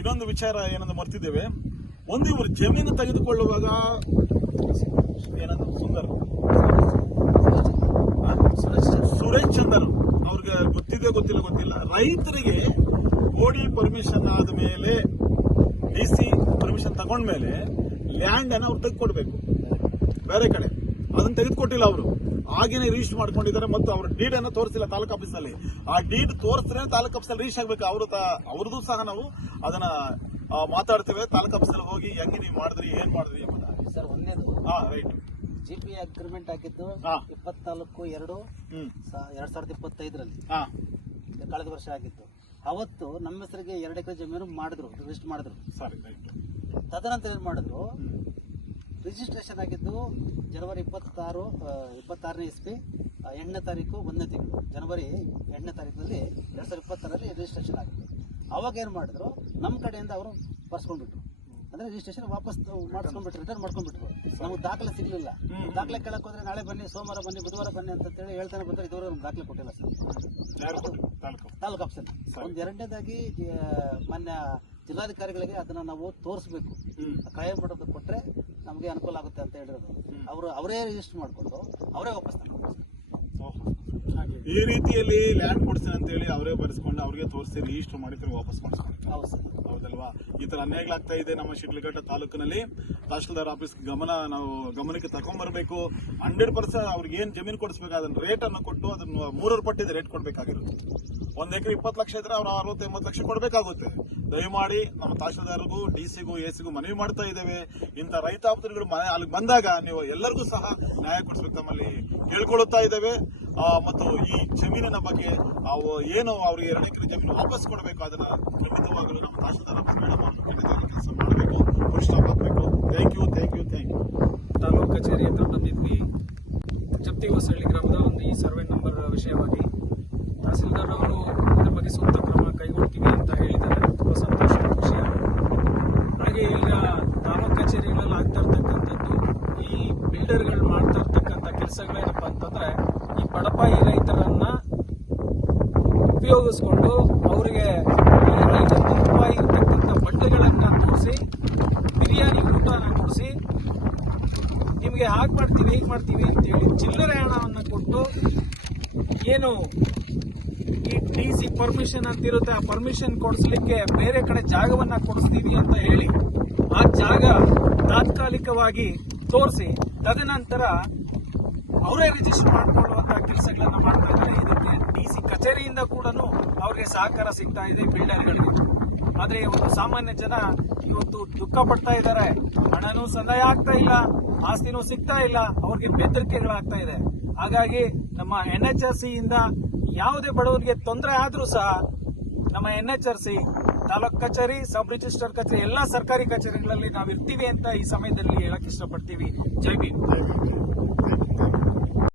ಇನ್ನೊಂದು ವಿಚಾರ ಏನಂತ ಮರ್ತಿದ್ದೇವೆ. ಒಂದು ಇವರು ಜಮೀನು ತೆಗೆದುಕೊಳ್ಳುವಾಗ ಏನಂತ ಸುರೇಶ್ ಚಂದರ್ ಅವ್ರಿಗೆ ಗೊತ್ತಿಲ್ಲ ರೈತರಿಗೆ ಗೋಡಿ ಪರ್ಮಿಷನ್ ಆದ ಮೇಲೆ ಡಿಸಿ ಪರ್ಮಿಷನ್ ತಗೊಂಡ್ಮೇಲೆ ಲ್ಯಾಂಡ್ ಅನ್ನ ಅವ್ರು ತೆಗೆದುಕೊಡ್ಬೇಕು ಬೇರೆ ಕಡೆ. ಅದನ್ನ ತೆಗೆದುಕೊಟ್ಟಿಲ್ಲ ಅವರು, ಹಾಗೇನೆ ರಿಜಿಸ್ಟರ್ ಮಾಡ್ಕೊಂಡಿದ್ದಾರೆ ಮತ್ತು ಅವ್ರ ಡೀಡ್ ಅನ್ನ ತೋರಿಸಿಲ್ಲ ತಾಲೂಕು ಆಫೀಸಲ್ಲಿ. ಆ ಡೀಡ್ ತೋರಿಸಿದ್ರೆ ತಾಲೂಕು ಆಫೀಸಲ್ಲಿ ರಿಜಿಸ್ಟರ್ ಆಗ್ಬೇಕು. ಅವ್ರದ್ದು ಸಹ ನಾವು ಅದನ್ನ ಮಾತಾಡ್ತೇವೆ. ತಾಲೂಕು ಆಫೀಸಲ್ಲಿ ಹೋಗಿ ಹೆಂಗೆ ನೀವು ಮಾಡಿದ್ರಿ ಏನ್ ಮಾಡಿದ್ರಿ ಎಂಬುದು. ಸರ್ ಒಂದೇದು ರೈಟ್ ಜಿಪಿ ಅಗ್ರಿಮೆಂಟ್ ಆಗಿದ್ದು 24/2/2025 ಕಳೆದ ವರ್ಷ ಆಗಿತ್ತು. ಅವತ್ತು ನಮ್ಮ ಹೆಸರಿಗೆ 2 ಎಕರೆ ಜಮೀನು ಮಾಡಿದ್ರು, ರಿಜಿಸ್ಟರ್ ಮಾಡಿದ್ರು. ತದನಂತರ ಏನ್ ಮಾಡಿದ್ರು, ರಿಜಿಸ್ಟ್ರೇಷನ್ ಆಗಿದ್ದು ಜನವರಿ 26ನೇ ಇಸ್ವಿ 8ನೇ ತಾರೀಕು 1ನೇ ತಿಂಗಳು, ಜನವರಿ 8ನೇ ತಾರೀಕಿನಲ್ಲಿ 2020ರಲ್ಲಿ ರಿಜಿಸ್ಟ್ರೇಷನ್ ಆಗಿತ್ತು. ಅವಾಗ ಏನ್ ಮಾಡಿದ್ರು, ನಮ್ಮ ಕಡೆಯಿಂದ ಅವರು ಬರ್ಸ್ಕೊಂಡ್ಬಿಟ್ರು. ಅಂದ್ರೆ ರಿಜಿಸ್ಟ್ರೇಷನ್ ವಾಪಸ್ ಮಾಡಿಸ್ಕೊಂಡ್ಬಿಟ್ರು, ರಿಟರ್ನ್ ಮಾಡ್ಕೊಂಡ್ಬಿಟ್ರು. ನಮ್ಗೆ ದಾಖಲೆ ಸಿಗ್ಲಿಲ್ಲ. ದಾಖಲೆ ಕೇಳಕ್ ಹೋದ್ರೆ ನಾಳೆ ಬನ್ನಿ, ಸೋಮವಾರ ಬನ್ನಿ, ಬುಧವಾರ ಬನ್ನಿ ಅಂತ ಹೇಳಿ ಹೇಳ್ತಾನೆ ಬಂದ್ರೆ ಇದುವರೆಗೂ ನಮ್ಗೆ ದಾಖಲೆ ಕೊಟ್ಟಿಲ್ಲ ಸರ್ ತಾಲೂಕು ಆಫೀಸಲ್ಲಿ. ಒಂದು ಎರಡನೇದಾಗಿ ಮಾನ್ಯ ಜಿಲ್ಲಾಧಿಕಾರಿಗಳಿಗೆ ಅದನ್ನ ನಾವು ತೋರಿಸ್ಬೇಕು, ಕಾಯಂ ಮಾಡೋದು ಕೊಟ್ರೆ ನಮಗೆ ಅನುಕೂಲ ಆಗುತ್ತೆ ಅಂತ ಹೇಳಿರೋದು. ಅವರೇ ರಿಜಿಸ್ಟರ್ ಮಾಡಿಕೊಂಡು ಅವರೇ ವಾಪಸ್ ತಗೊಂಡು ಈ ರೀತಿಯಲ್ಲಿ ಲ್ಯಾಂಡ್ ಕೊಡ್ತೀನಿ ಅಂತ ಹೇಳಿ ಅವರೇ ಬರೆಸ್ಕೊಂಡು ಅವ್ರಿಗೆ ತೋರಿಸಿ ರಿಜಿಸ್ಟರ್ ಮಾಡಿ ವಾಪಸ್ ಮಾಡಿಸ್ಕೊಂಡು. ಹೌದಲ್ವಾ? ಈ ತರ ಅನ್ಯಾಯಗಳಾಗ್ತಾ ಇದೆ ನಮ್ಮ ಶಿಡ್ಲಘಟ್ಟ ತಾಲೂಕಿನಲ್ಲಿ. ತಹಶೀಲ್ದಾರ್ ಆಫೀಸ್ ನಾವು ಗಮನಕ್ಕೆ ತಗೊಂಡ್ಬರ್ಬೇಕು. 100% ಅವ್ರಿಗೆ ಏನ್ ಜಮೀನು ಕೊಡಿಸ್ಬೇಕು ಅದನ್ನ ರೇಟ್ ಅನ್ನು ಕೊಟ್ಟು ಅದನ್ನ 3 ಪಟ್ಟಿದೆ ರೇಟ್ ಕೊಡ್ಬೇಕಾಗಿರುತ್ತೆ. 1 ಎಕರೆ 20 ಲಕ್ಷ ಇದ್ರೆ ಅವ್ರು 60-80 ಲಕ್ಷ ಕೊಡಬೇಕಾಗುತ್ತೆ. ದಯಮಾಡಿ ನಮ್ಮ ತಹಶೀಲ್ದಾರ್ಗೂ ಡಿಸಿಗೂ ಎಸಿಗೂ ಮನವಿ ಮಾಡ್ತಾ ಇದ್ದೇವೆ. ಇಂಥ ರೈತಾಪುತ್ರಗಳು ಅಲ್ಲಿಗೆ ಬಂದಾಗ ನೀವು ಎಲ್ಲರಿಗೂ ಸಹ ನ್ಯಾಯ ಕೊಡಿಸ್ಬೇಕು ತಮ್ಮಲ್ಲಿ ಕೇಳ್ಕೊಳ್ಳುತ್ತಾ ಇದ್ದೇವೆ. ಮತ್ತು ಈ ಜಮೀನಿನ ಬಗ್ಗೆ ಏನು ಅವ್ರಿಗೆ 2 ಎಕರೆ ಜಮೀನು ವಾಪಸ್ ಕೊಡಬೇಕು ಅದನ್ನ ಖಂಡಿತವಾಗಲೂ ನಮ್ಮ ತಹಶೀಲ್ದಾರ್ ಮೇಡಮ್ ಅವರು ಕೆಲಸ ಮಾಡಬೇಕು, ಪುರುಷಾಗಬೇಕು. Thank you. ತಾಲೂಕು ಕಚೇರಿ ಹತ್ರ ಬಂದಿದ್ವಿ. ಜಪ್ತಿ ಹೊಸಳ್ಳಿ ಗ್ರಾಮದ ಈ ಸರ್ವೆ ನಂಬರ್ ವಿಷಯವಾಗಿ ತಹಸೀಲ್ದಾರ್ ಅವರು ಇದರ ಬಗ್ಗೆ ಸೂಕ್ತ ಕ್ರಮ ಕೈಗೊಳ್ತೀವಿ ಅಂತ ಹೇಳಿದ್ದಾರೆ. ತುಂಬಾ ಸಂತೋಷದ ವಿಷಯ. ಹಾಗೆ ಈಗ ತಾಲೂಕು ಕಚೇರಿಗಳಲ್ಲಿ ಆಗ್ತಾ ಇರ್ತಕ್ಕಂಥದ್ದು ಈ ಬಿಲ್ಡರ್ಗಳು ಮಾಡ್ತಾ ಇರ್ತಕ್ಕಂಥ ಕೆಲಸಗಳೇನಪ್ಪ ಅಂತಂದ್ರೆ, ಈ ಬಡಪಾಯಿ ರೈತರನ್ನ ಉಪಯೋಗಿಸ್ಕೊಂಡು ಅವರಿಗೆ 50 ರೂಪಾಯಿ ಇರ್ತಕ್ಕಂಥ ಬಂಡೆಗಳನ್ನ ತೋರಿಸಿ, ಬಿರಿಯಾನಿ ಊಟನ ಕೊಡಿಸಿ, ನಿಮ್ಗೆ ಹಾಗೆ ಮಾಡ್ತೀವಿ ಹೀಗೆ ಮಾಡ್ತೀವಿ ಅಂತೇಳಿ ಚಿಲ್ಲರೆ ಹಣವನ್ನು ಕೊಟ್ಟು, ಏನು ಈ ಡಿಸಿ ಪರ್ಮಿಷನ್ ಅಂತಿರುತ್ತೆ ಆ ಪರ್ಮಿಷನ್ ಕೊಡಿಸ್ಲಿಕ್ಕೆ ಬೇರೆ ಕಡೆ ಜಾಗವನ್ನ ಕೊಡಿಸ್ತೀವಿ ಅಂತ ಹೇಳಿ ಆ ಜಾಗ ತಾತ್ಕಾಲಿಕವಾಗಿ ತೋರಿಸಿ ತದನಂತರ ಅವರೇ ರಿಜಿಸ್ಟರ್ ಮಾಡಿಕೊಳ್ಳುವಂತಹ ಕೆಲಸಗಳನ್ನ ಮಾಡ್ತಾ ಇದ್ದಾರೆ. ಇದಕ್ಕೆ ಡಿಸಿ ಕಚೇರಿಯಿಂದ ಕೂಡ ಅವ್ರಿಗೆ ಸಹಕಾರ ಸಿಗ್ತಾ ಇದೆ ಬಿಲ್ಡರ್ಗಳಿಗೆ. ಆದ್ರೆ ಒಂದು ಸಾಮಾನ್ಯ ಜನ ಇವತ್ತು ದುಃಖ ಪಡ್ತಾ ಇದ್ದಾರೆ. ಹಣನೂ ಸಂದಾಯ ಆಗ್ತಾ ಇಲ್ಲ, ಆಸ್ತಿನೂ ಸಿಗ್ತಾ ಇಲ್ಲ, ಅವ್ರಿಗೆ ಬೆದರಿಕೆಗಳಾಗ್ತಾ ಇದೆ. ಹಾಗಾಗಿ ನಮ್ಮ NHRC ಇಂದ ಯಾವುದೇ ಬಡವರಿಗೆ ತೊಂದರೆ ಆದ್ರೂ ಸಹ ನಮ್ಮ NHRC ತಾಲೂಕ್ ಕಚೇರಿ, ಸಬ್ ರಿಜಿಸ್ಟರ್ ಕಚೇರಿ, ಎಲ್ಲಾ ಸರ್ಕಾರಿ ಕಚೇರಿಗಳಲ್ಲಿ ನಾವು ಇರ್ತೀವಿ ಅಂತ ಈ ಸಮಯದಲ್ಲಿ ಹೇಳಕ್ ಇಷ್ಟಪಡ್ತೀವಿ. ಜೈ ಭೀಮ್.